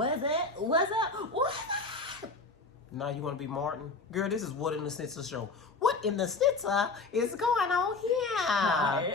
What's that? What's up? What's that? Now you want to be Martin? Girl, this is What in the Snitzer show. What in the Snitzer is going on here?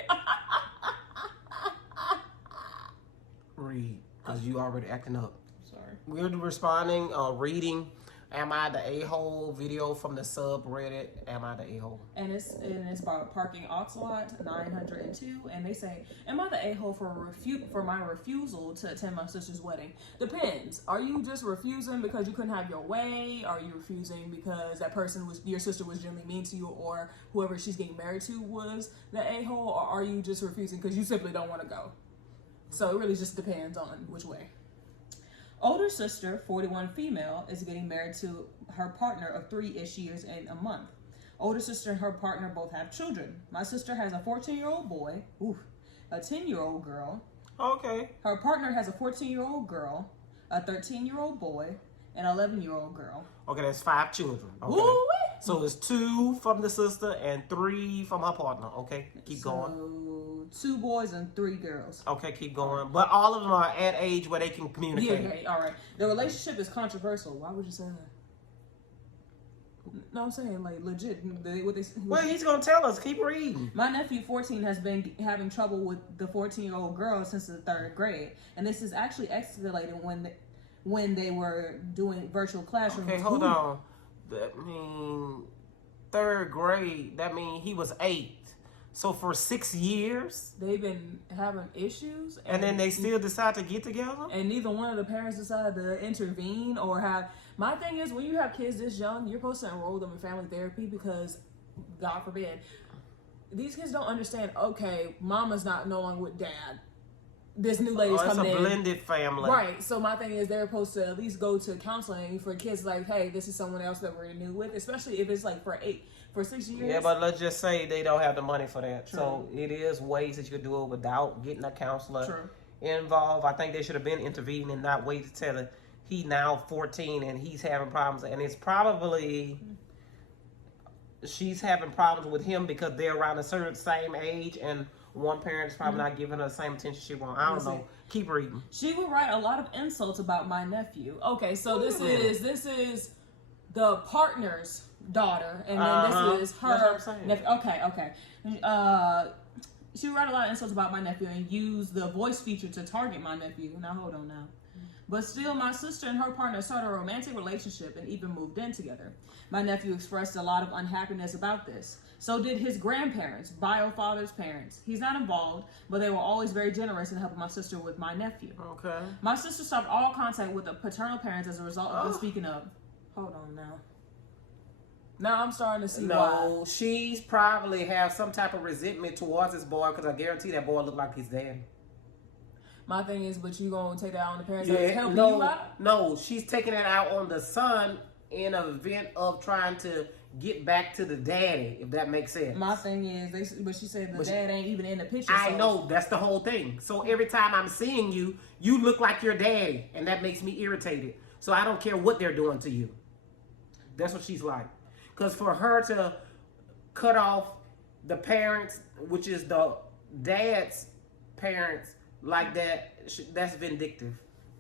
Read, because you already acting up. Sorry. We're responding, reading Am I the A-hole video from the subreddit, Am I the A-hole? And it's about parking Ocelot 902, and they say, am I the A-hole for my refusal to attend my sister's wedding? Depends. Are you just refusing because you couldn't have your way? Are you refusing because that person your sister was generally mean to you, or whoever she's getting married to was the A-hole? Or are you just refusing because you simply don't want to go? So it really just depends on which way. Older sister, 41 female, is getting married to her partner of 3-ish years in a month. Older sister and her partner both have children. My sister has a 14-year-old boy, a 10-year-old girl. Okay. Her partner has a 14-year-old girl, a 13-year-old boy, and an 11-year-old girl. Okay, that's 5 children. Okay. Woo-wee. So it's 2 from the sister and 3 from her partner. Okay, keep going. 2 boys and 3 girls. Okay, keep going. But all of them are at age where they can communicate. Yeah, okay, all right. The relationship is controversial. Why would you say that? No, I'm saying like legit. Well, he's gonna tell us. Keep reading. My nephew, 14, has been having trouble with the 14-year-old girl since the 3rd grade, and this is actually escalated when they were doing virtual classrooms. Okay, hold on. That mean 3rd grade. That mean he was 8. So for 6 years, they've been having issues, and then they still decide to get together. And neither one of the parents decided to intervene or have. My thing is, when you have kids this young, you're supposed to enroll them in family therapy because, God forbid, these kids don't understand. Okay, mama's no longer with dad. This new lady's coming in. It's a blended family, right? So my thing is, they're supposed to at least go to counseling for kids. Like, hey, this is someone else that we're new with, especially if it's like for 6 years. Yeah, but let's just say they don't have the money for that. True. So it is ways that you could do it without getting a counselor True. involved. I think they should have been intervening and not wait to tell her he now 14 and he's having problems. And it's probably she's having problems with him because they're around a certain same age and one parent's probably not giving her the same attention she wants. I don't know. Keep reading. She would write a lot of insults about my nephew. Okay, so this is the partner's daughter, and then this is her nephew. Okay. She would write a lot of insults about my nephew and use the voice feature to target my nephew. Now hold on now. But still, my sister and her partner started a romantic relationship and even moved in together. My nephew expressed a lot of unhappiness about this. So did his grandparents, bio father's parents. He's not involved, but they were always very generous in helping my sister with my nephew. Okay. My sister stopped all contact with the paternal parents as a result of them speaking up. Hold on now. Now I'm starting to see why. No, she's probably have some type of resentment towards this boy because I guarantee that boy look like his dad. My thing is, but you gonna take that on the parents Yeah, that's helping you out? No, she's taking it out on the son in an event of trying to get back to the daddy, if that makes sense. My thing is, but she said the dad ain't even in the picture. I know, that's the whole thing. So every time I'm seeing you, you look like your daddy, and that makes me irritated. So I don't care what they're doing to you. That's what she's like. Because for her to cut off the parents, which is the dad's parents, like that, that's vindictive.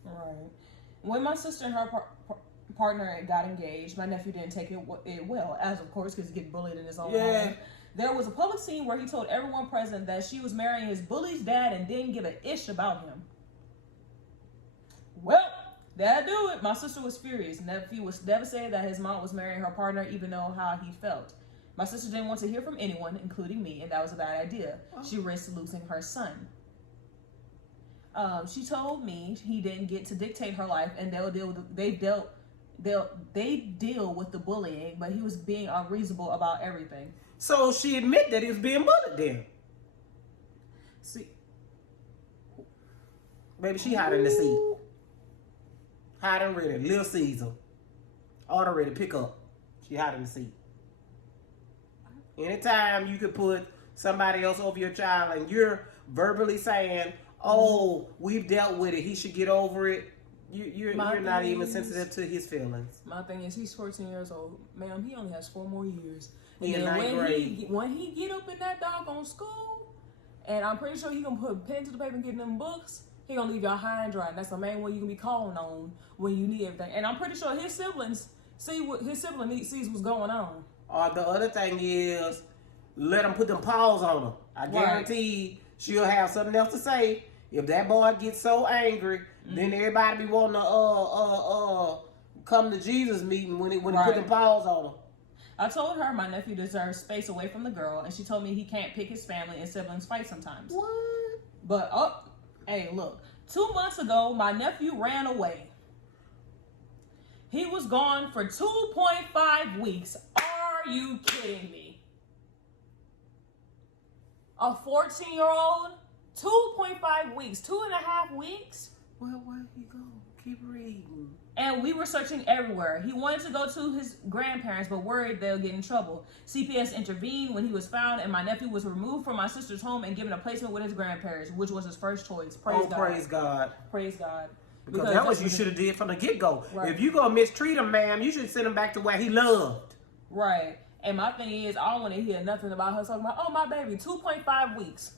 Right. When my sister and her partner got engaged, my nephew didn't take it well, as of course, because he get bullied in his own home. There was a public scene where he told everyone present that she was marrying his bully's dad and didn't give a ish about him. Well, that'd do it. My sister was furious. Nephew was devastated that his mom was marrying her partner, even though how he felt. My sister didn't want to hear from anyone, including me, and that was a bad idea. She risked losing her son. She told me he didn't get to dictate her life, and they deal with the bullying, but he was being unreasonable about everything. So she admit that he was being bullied then. See, baby, she hot in the seat. Hot and ready. Little Caesar. Order ready. Pick up. She hot in the seat. Anytime you could put somebody else over your child and you're verbally saying, oh, we've dealt with it, he should get over it, you're not even sensitive to his feelings. My thing is, he's 14 years old. Ma'am, he only has 4 more years. And then then when he get up in that doggone school, and I'm pretty sure he gonna put pen to the paper and get them books, He gonna leave y'all high and dry, and that's the main one you can be calling on when you need everything. And I'm pretty sure his siblings sees what's going on. Or the other thing is, let them put them paws on her. I guarantee she'll have something else to say. If that boy gets so angry, then everybody be wanting to come to Jesus meeting when he put them paws on her. I told her my nephew deserves space away from the girl, and she told me he can't pick his family and siblings fight sometimes. What? But hey, look, 2 months ago, my nephew ran away. He was gone for 2.5 weeks. Are you kidding me? A 14-year-old, 2.5 weeks, 2.5 weeks? Well, where'd he go? Keep reading. And we were searching everywhere. He wanted to go to his grandparents, but worried they'll get in trouble. CPS intervened when he was found, and my nephew was removed from my sister's home and given a placement with his grandparents, which was his first choice. Praise God. Praise God. Praise God. Because that's what you should have did from the get-go. Right. If you're going to mistreat him, ma'am, you should send him back to where he loved. Right. And my thing is, I don't want to hear nothing about her talking about, oh, my baby, 2.5 weeks.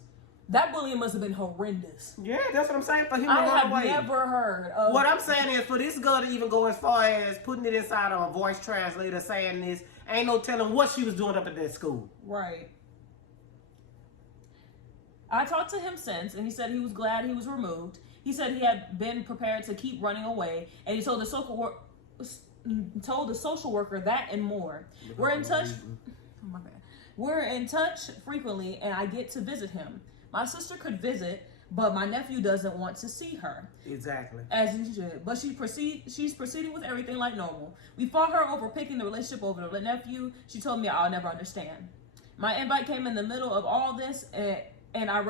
That bullying must have been horrendous. Yeah, that's what I'm saying. For him to I run have away. never heard of... What I'm saying is, for this girl to even go as far as putting it inside of a voice translator saying this, ain't no telling what she was doing up at that school. Right. I talked to him since, and he said he was glad he was removed. He said he had been prepared to keep running away, and he told the social worker that and more. We're in touch. Oh my bad. We're in touch frequently, and I get to visit him. My sister could visit, but my nephew doesn't want to see her. Exactly. As he should. But she's proceeding with everything like normal. We fought her over picking the relationship over the nephew. She told me I'll never understand. My invite came in the middle of all this, and I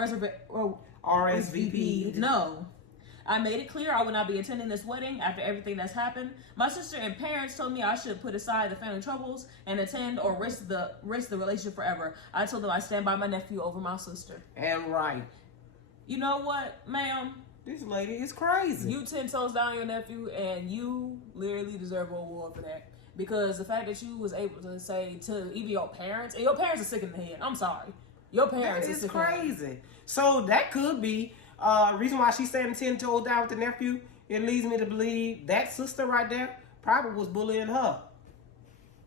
RSVP'd. No. I made it clear I would not be attending this wedding after everything that's happened. My sister and parents told me I should put aside the family troubles and attend or risk the relationship forever. I told them I stand by my nephew over my sister. And right. You know what, ma'am? This lady is crazy. You 10 toes down on your nephew, and you literally deserve an award for that. Because the fact that you was able to say to even your parents, and your parents are sick in the head. I'm sorry. Your parents are sick in the head. Crazy. So that could be reason why she's standing 10 toes down with the nephew. It leads me to believe that sister right there probably was bullying her.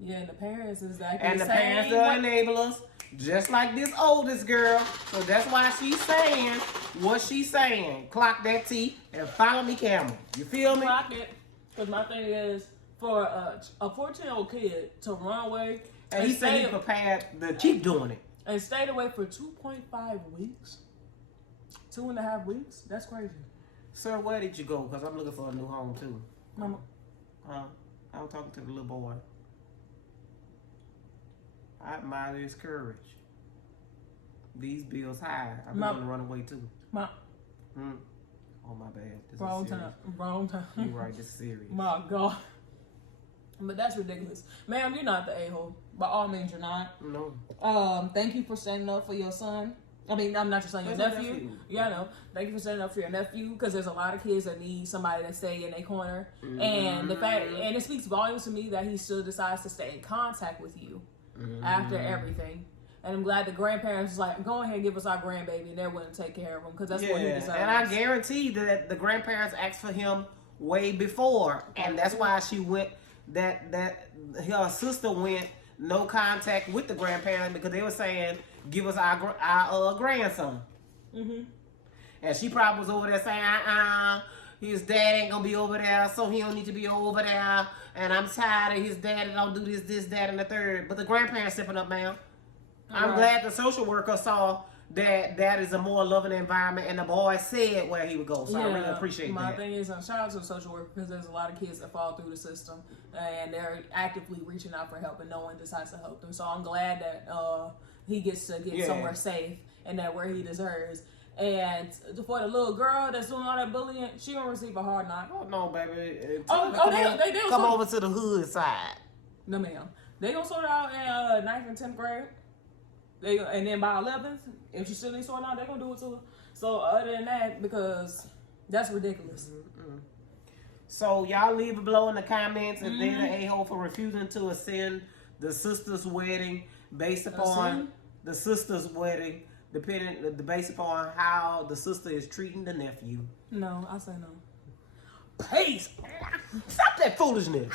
Yeah, and the parents is like, and the parents are enablers, just like this oldest girl. So that's why she's saying what she's saying. Clock that T and follow me, camel. You feel me? Clock it. Because my thing is, for a 14-year-old kid to run away, and he said he prepared to keep doing it. And stayed away for 2.5 weeks. 2.5 weeks? That's crazy. Sir, where did you go? Because I'm looking for a new home, too. Mama. I'm talking to the little boy. I admire his courage. These bills high. I'm going to run away, too. Oh, my bad. This Wrong is time. Wrong time. You're right. This is serious. My God. But that's ridiculous. Ma'am, you're not the a-hole. By all means, you're not. No. Thank you for standing up for your son. I mean, I'm not your son, your nephew. Yeah, I know. Thank you for standing up for your nephew, because there's a lot of kids that need somebody to stay in their corner. And the fact, and it speaks volumes to me that he still decides to stay in contact with you after everything. And I'm glad the grandparents was like, go ahead and give us our grandbaby, and they're willing to take care of him, because that's what he deserves. And I guarantee that the grandparents asked for him way before, and that's why she went. That her sister went no contact with the grandparents, because they were saying, give us our grandson. And she probably was over there saying, his dad ain't gonna be over there, so he don't need to be over there, and I'm tired of his daddy don't do this, that, and the third. But the grandparents stepping up, ma'am. I'm glad the social worker saw that is a more loving environment, and the boy said where he would go. So I really appreciate that. My thing is, shout out to the social worker, because there's a lot of kids that fall through the system, and they're actively reaching out for help, and no one decides to help them. So I'm glad that he gets to get somewhere safe and that where he deserves. And for the little girl that's doing all that bullying, she gonna receive a hard knock. Oh no, baby! They come over to the hood side. No, ma'am. They gonna sort it out in 9th and 10th grade. And then by 11th, if she still ain't sorting out, they're gonna do it to her. So other than that, because that's ridiculous. So y'all leave it below in the comments, and then the a-hole for refusing to attend the sister's wedding based upon depending based upon how the sister is treating the nephew. No, I say no. Peace. Stop that foolishness.